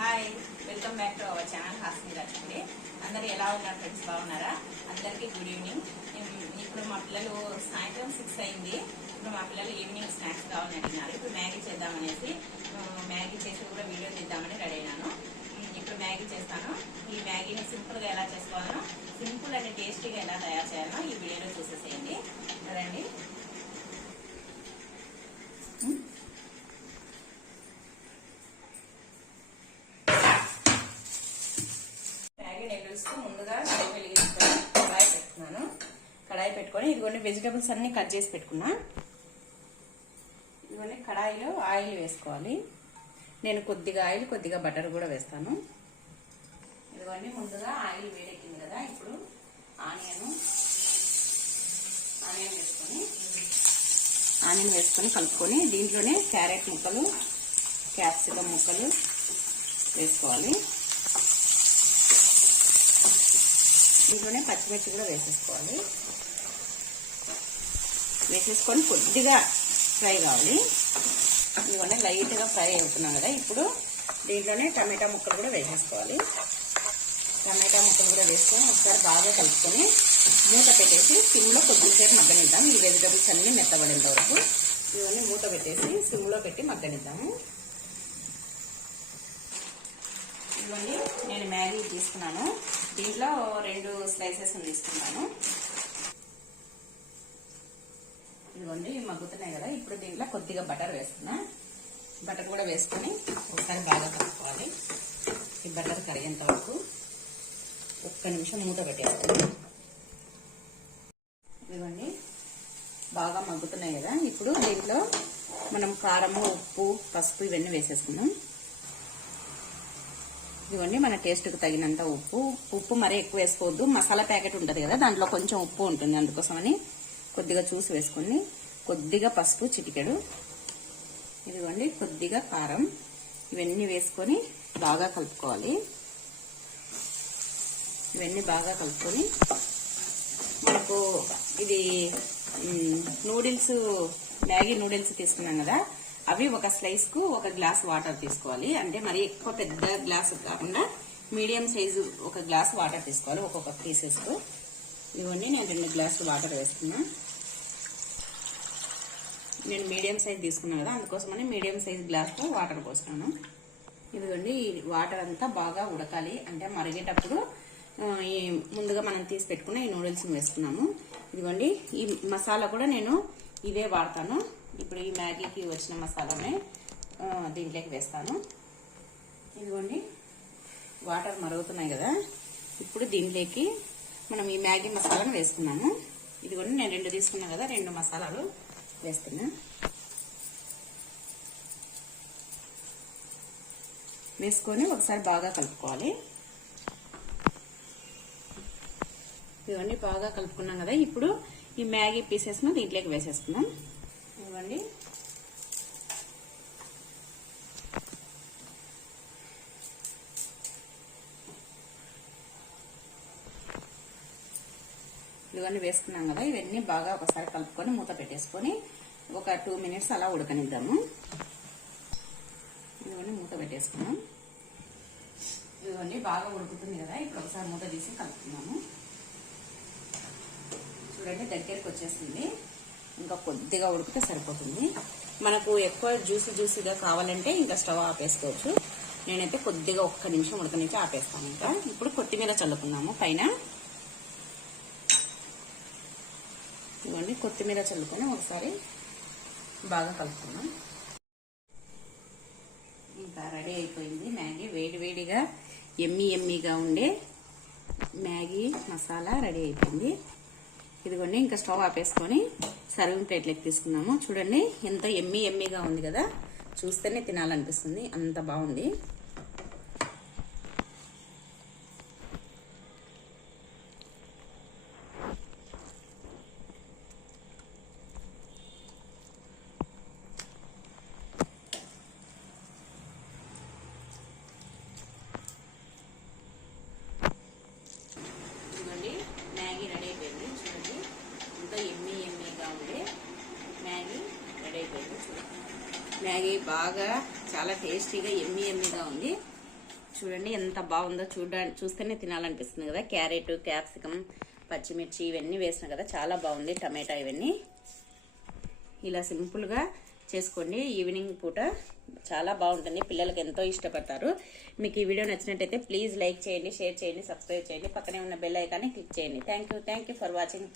Hi, welcome back to our channel హాస్ని రచండి. అందరు ఎలా ఉన్నారు ఫ్రెండ్స్? బాగున్నారా? అందరికీ గుడ్ ఈవినింగ్. ఇప్పుడు మా పిల్లలు సాయంత్రం 6 అయింది. ఇప్పుడు మా పిల్లలు ఈవినింగ్ స్నాక్స్ కావాలని అడిగినారు. ఇప్పుడు మ్యాగీ చేద్దామనేసి మ్యాగీ చేసి కూడా వీడియో తీద్దామని రెడీ అయినాను. ఇప్పుడు మ్యాగీ చేస్తాను. ఈ మ్యాగీని సింపుల్గా ఎలా చేసుకోవాలో, సింపుల్ అండ్ టేస్టీగా ఎలా తయారు చేయాలో ఈ వీడియోలో చూసేసేయండి కదండి. ముందుగా స్టవ్ వెలిగించుకొని కడాయి పెట్టుకున్నాను. కడాయి పెట్టుకొని ఇదిగోండి వెజిటబుల్స్ అన్ని కట్ చేసి పెట్టుకున్నా. ఇదిగోండి కడాయిలో ఆయిల్ వేసుకోవాలి. నేను కొద్దిగా ఆయిల్ కొద్దిగా బటర్ కూడా వేస్తాను. ఇదిగోండి ముందుగా ఆయిల్ వేడెక్కింది కదా, ఇప్పుడు ఆనియన్ వేసుకొని కలుపుకొని దీంట్లోనే క్యారెట్ ముక్కలు, క్యాప్సికమ్ ముక్కలు వేసుకోవాలి. దీంట్లోనే పచ్చిమిర్చి కూడా వేసేసుకోవాలి. వేసేసుకొని కొద్దిగా ఫ్రై కావాలి. ఇవన్నీ లైట్గా ఫ్రై అవుతున్నాం కదా, ఇప్పుడు దీంట్లోనే టమాటా ముక్కలు కూడా వేసేసుకోవాలి. టమాటా ముక్కలు కూడా వేసుకొని ఒకసారి బాగా కలుపుకొని మూత పెట్టేసి సిమ్లో కొద్దిసేపు మగ్గనిద్దాం. ఈ వెజిటబుల్స్ అన్ని మెత్తబడేంత వరకు ఇవన్నీ మూత పెట్టేసి సిమ్లో పెట్టి మగ్గనిద్దాము. ఇవన్నీ నేను మ్యాగీ తీసుకున్నాను. దీంట్లో 2 స్లైసెస్ తీసుకున్నాను. ఇదిగోండి మగ్గుతున్నాయి కదా, ఇప్పుడు దీంట్లో కొద్దిగా బటర్ వేస్తున్నా. బటర్ కూడా వేసుకొని ఒకసారి బాగా కలుపుకోవాలి. ఈ బటర్ కరిగేంత వరకు 1 నిమిషం మూత పెట్టేస్తాను. ఇదిగోండి బాగా మగ్గుతున్నాయి కదా, ఇప్పుడు దీంట్లో మనం కారము, ఉప్పు, పసుపు ఇవన్నీ వేసేసుకుందాం. ఇదిగోండి మన టేస్ట్కి తగినంత ఉప్పు మరీ ఎక్కువ వేసుకోవద్దు. మసాలా ప్యాకెట్ ఉంటుంది కదా, దాంట్లో కొంచెం ఉప్పు ఉంటుంది, అందుకోసమని కొద్దిగా చూసి వేసుకొని, కొద్దిగా పసుపు చిటికెడు, ఇదిగోండి కొద్దిగా కారం, ఇవన్నీ వేసుకొని బాగా కలుపుకోవాలి. ఇవన్నీ బాగా కలుపుకొని మనకు ఇది నూడిల్స్, మ్యాగీ నూడిల్స్ తీసుకున్నాం కదా, అవి 1 స్లైస్ కు 1 గ్లాస్ వాటర్ తీసుకోవాలి. అంటే మరి ఎక్కువ పెద్ద గ్లాస్ కాకుండా మీడియం సైజు 1 గ్లాస్ వాటర్ తీసుకోవాలి ఒక్కొక్క పీసెస్ కు. ఇవన్నీ నేను 2 గ్లాసులు వాటర్ వేస్తున్నా. నేను మీడియం సైజ్ తీసుకున్నాను కదా, అందుకోసమని మీడియం సైజ్ గ్లాస్తో వాటర్ పోస్తున్నాను. ఇదిగోండి ఈ వాటర్ అంతా బాగా ఉడకాలి. అంటే మరిగేటప్పుడు ఈ ముందుగా మనం తీసి పెట్టుకున్న ఈ నూడిల్స్ వేసుకున్నాము. ఇదిగోండి ఈ మసాలా కూడా నేను ఇదే వాడతాను. ఇప్పుడు ఈ మ్యాగీకి వచ్చిన మసాలానే దీంట్లోకి వేస్తాను. ఇదిగోండి వాటర్ మరుగుతున్నాయి కదా, ఇప్పుడు దీంట్లోకి మనం ఈ మ్యాగీ మసాలాను వేసుకున్నాము. ఇదిగోండి నేను 2 తీసుకున్నా కదా, 2 మసాలాలు వేస్తున్నా. వేసుకొని ఒకసారి బాగా కలుపుకోవాలి. ఇవన్నీ బాగా కలుపుకున్నాం కదా, ఇప్పుడు ఈ మ్యాగీ పీసెస్ ను దీంట్లోకి వేసేసుకున్నాం. ఇవ్వండి ఇవన్నీ వేసుకున్నాం కదా, ఇవన్నీ బాగా ఒకసారి కలుపుకొని మూత పెట్టేసుకొని ఒక 2 మినిట్స్ అలా ఉడకనిద్దాము. ఇవన్నీ మూత పెట్టేసుకున్నాం. ఇవన్నీ బాగా ఉడుకుతుంది కదా, ఇప్పుడు ఒకసారి మూత తీసి కలుపుకున్నాము. చూడండి దగ్గరికి వచ్చేసింది, ఇంకా కొద్దిగా ఉడికితే సరిపోతుంది. మనకు ఎక్కువ జ్యూసీగా కావాలంటే ఇంకా స్టవ్ ఆపేసుకోవచ్చు. నేనైతే కొద్దిగా 1 నిమిషం ఉడకనిచ్చి ఆపేస్తాను. ఇంకా ఇప్పుడు కొత్తిమీర చల్లుకున్నాము పైన. ఇవ్వండి కొత్తిమీర చల్లుకొని ఒకసారి బాగా కలుపుకున్నాం. ఇంకా రెడీ అయిపోయింది మ్యాగీ. వేడివేడిగా ఎమ్మీగా ఉండే మ్యాగీ మసాలా రెడీ అయిపోయింది. ఇదిగోండి ఇంకా స్టవ్ ఆపేసుకొని సర్వింగ్ ప్లేట్లోకి తీసుకున్నాము. చూడండి ఎంత ఎమ్మీగా ఉంది కదా, చూస్తేనే తినాలనిపిస్తుంది, అంత బాగుంది. మ్యాగీ రెడీ అయిపోయింది. చూడండి ఎంత ఎమ్మీగా ఉండే మ్యాగీ రెడీ అయిపోయింది. చూడండి మ్యాగీ బాగా చాలా టేస్టీగా ఎమ్మీగా ఉంది. చూడండి ఎంత బాగుందో, చూస్తేనే తినాలనిపిస్తుంది కదా. క్యారెట్, క్యాప్సికమ్, పచ్చిమిర్చి ఇవన్నీ వేసిన కదా, చాలా బాగుంది. టమాటా ఇవన్నీ ఇలా సింపుల్గా చేసుకోండి. ఈవినింగ్ పూట చాలా బాగుంటుంది, పిల్లలకి ఎంతో ఇష్టపడతారు. మీకు ఈ వీడియో నచ్చినట్టయితే ప్లీజ్ లైక్ చేయండి, షేర్ చేయండి, సబ్స్క్రైబ్ చేయండి, పక్కనే ఉన్న బెల్ ఐకాన్ని క్లిక్ చేయండి. Thank you for watching.